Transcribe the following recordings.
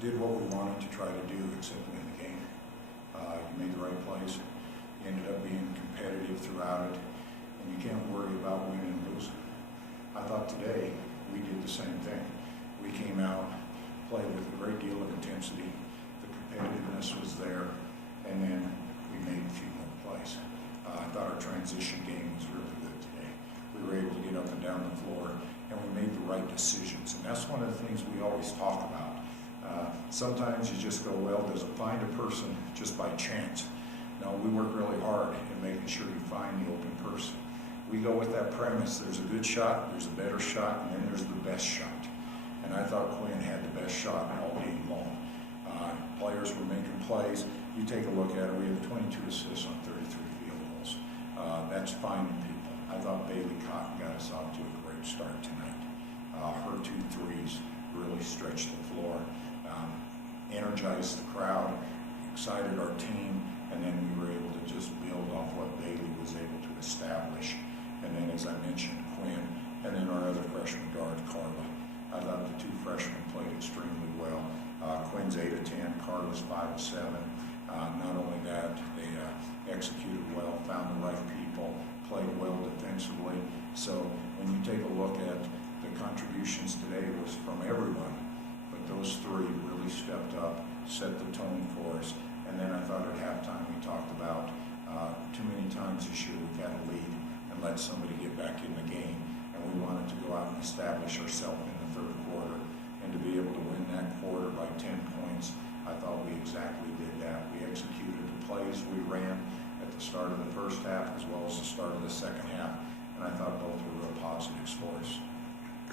did what we wanted to try to do, except win the game. You made the right plays. You ended up being competitive throughout it, and you can't worry about winning and losing. I thought today we did the same thing. We came out, played with a great deal of intensity. The competitiveness was there, and then we made a few more plays. I thought our transition game was really good today. We were able to get up and down the floor, and we made the right decisions. And that's one of the things we always talk about. Sometimes you just go, well, does it find a person just by chance? No, we work really hard in making sure you find the open person. We go with that premise, there's a good shot, there's a better shot, and then there's the best shot. And I thought Quinn had the best shot all game long. Players were making plays. You take a look at it, we have 22 assists on 33 field goals. That's finding people. I thought Bailey Cotton got us off to a great start tonight. Her 2 threes really stretched the floor, energized the crowd, excited our team, and then we were able to just build off what Bailey was able to establish. And then, as I mentioned, Quinn, and then our other freshman guard, Carla. I thought the 2 freshmen played extremely well. Quinn's 8 of 10, Carla's 5 of 7. Not only that, they executed well, found the right people, played well defensively. So when you take a look at the contributions today, was from everyone, but those 3 really stepped up, set the tone for us. And then I thought at halftime we talked about too many times this year we've had a lead and let somebody get back in the game. And we wanted to go out and establish ourselves in the 3rd quarter. And to be able to win that quarter by 10 points, I thought we exactly did that. We executed the plays we ran at the start of the 1st half as well as the start of the 2nd half. And I thought both were real positives for us.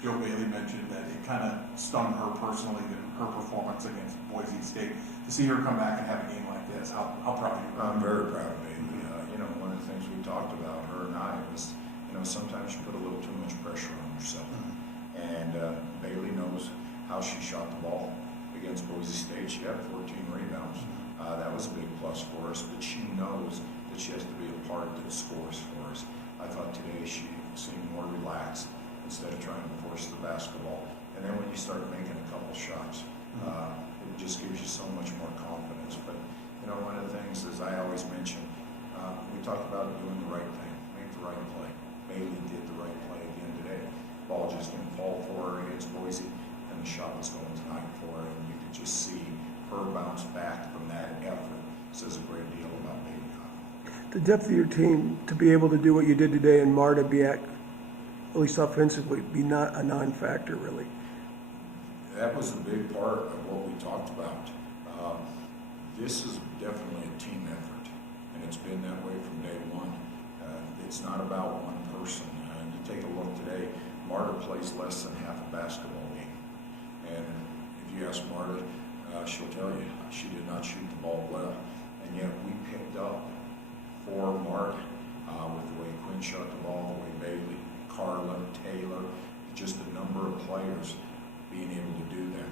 Joe Bailey mentioned that it kind of stung her personally in her performance against Boise State. To see her come back and have a game like this, how proud of you? I'm very proud of Bailey. One of the things we talked about, her and I, was, sometimes you put a little too much pressure on yourself. And Bailey knows how she shot the ball against Boise State. She had 14 rebounds. That was a big plus for us, but she knows that she has to be a part that scores for us. I thought today she seemed more relaxed instead of trying to force the basketball. And then when you start making a couple shots, it just gives you so much more confidence. But, one of the things, as I always mention, we talked about doing the right thing, make the right play. Bailey did the right play again today. Ball just didn't fall for her against Boise, and the shot was going tonight for her. And you could just see her bounce back from that effort. Says a great deal about Bailey Cotton. The depth of your team to be able to do what you did today and Marta be at least offensively, be not a non-factor really. That was a big part of what we talked about. This is definitely a team effort, and it's been that way from day one. It's not about one person. You take a look today, Marta plays less than half a basketball game. And if you ask Marta, she'll tell you she did not shoot the ball well. And yet we picked up for Marta with the way Quinn shot the ball, the way Bailey, Carla, Taylor, just a number of players being able to do that.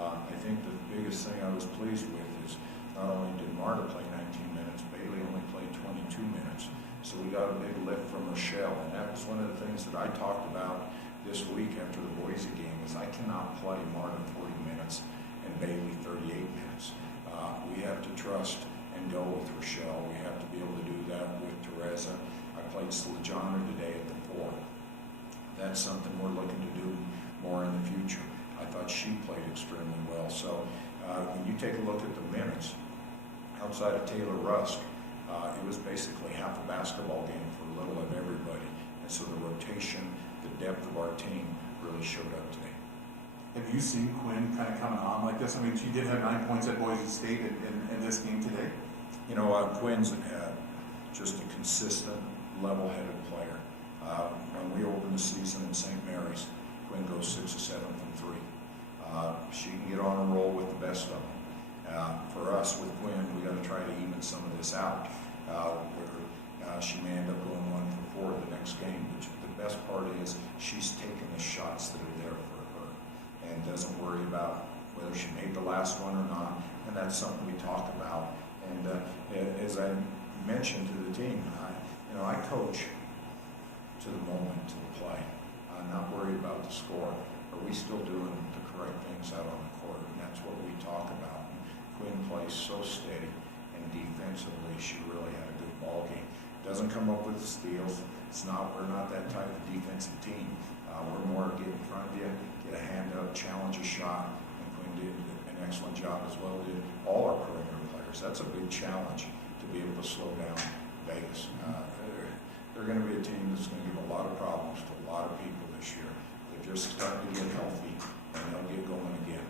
I think the biggest thing I was pleased with is not only did Marta play 19 minutes, Bailey only played 22 minutes. So we got a big lift from Rochelle, and that was one of the things that I talked about this week after the Boise game, is I cannot play Marta 40 minutes and Bailey 38 minutes. We have to trust and go with Rochelle. We have to be able to do that with Teresa. I played Slajana today at the 4. That's something we're looking to do more in the future. I thought she played extremely well. So when you take a look at the minutes, outside of Taylor Rusk, it was basically half a basketball game for a little of everybody. And so the rotation, the depth of our team really showed up today. Have you seen Quinn kind of coming on like this? I mean, she did have 9 points at Boise State in this game today. Quinn's just a consistent, level-headed player. When we opened the season in St. Mary's, Quinn goes 6 of 7 from 3. She can get on a roll with the best of them. For us, with Quinn, we got to try to even some of this out. Where she may end up going 1 for 4 the next game. But the best part is she's taking the shots that are there for her and doesn't worry about whether she made the last one or not. And that's something we talk about. And as I mentioned to the team, I coach to the moment, to the play. I'm not worried about the score. Are we still doing the correct correct things out on the court, and that's what we talk about. Quinn plays so steady, and defensively, she really had a good ball game. Doesn't come up with the steals. We're not that type of defensive team. We're more get in front of you, get a hand up, challenge a shot, and Quinn did an excellent job as well. Did all our perimeter players. That's a big challenge to be able to slow down Vegas. They're going to be a team that's going to give a lot of problems to a lot of people this year. They're just starting to get healthy, and they'll get going again.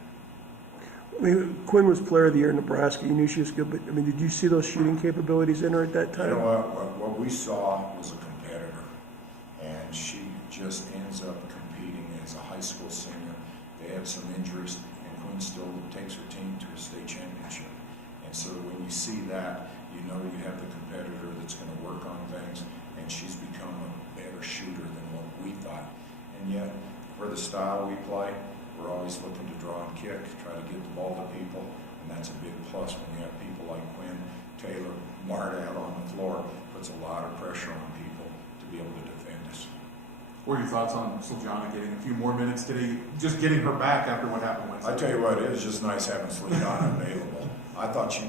I mean, Quinn was player of the year in Nebraska. You knew she was good, but I mean, did you see those shooting capabilities in her at that time? You know what we saw was a competitor, and she just ends up competing as a high school senior. They had some injuries, and Quinn still takes her team to a state championship. And so when you see that, you know you have the competitor that's going to work on things, and she's become a better shooter than what we thought. And yet, for the style we play, we're always looking to draw and kick, try to get the ball to people, and that's a big plus when you have people like Quinn, Taylor, Marta out on the floor. Puts a lot of pressure on people to be able to defend us. What are your thoughts on Sljana getting a few more minutes today, just getting her back after what happened Wednesday? I tell you what, it is just nice having Sljana available. I thought she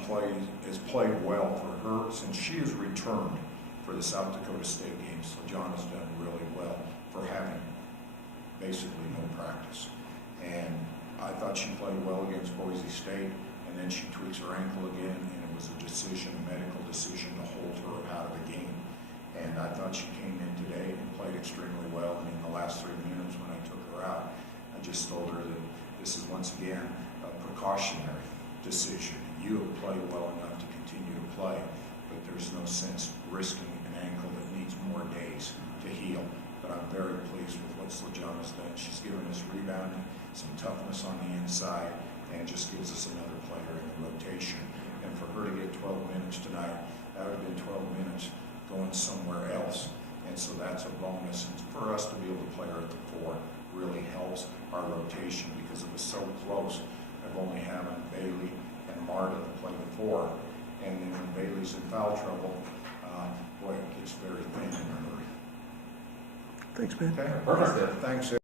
has played well for her since she has returned for the South Dakota State games. Sljana's done really well for having basically no practice. And I thought she played well against Boise State, and then she tweaks her ankle again, and it was a medical decision to hold her out of the game. And I thought she came in today and played extremely well. And in the last 3 minutes when I took her out, I just told her that this is once again a precautionary decision. You have played well enough to continue to play, but there's no sense risking an ankle that needs more days to heal. But I'm very pleased with what Sljana's done. She's given us rebounding, some toughness on the inside, and just gives us another player in the rotation. And for her to get 12 minutes tonight, that would have been 12 minutes going somewhere else. And so that's a bonus. And for us to be able to play her at the 4 really helps our rotation because it was so close of only having Bailey and Marta to play the 4. And then when Bailey's in foul trouble, boy, it gets very thin in her. Thanks, man. Okay? Perfect. Thanks,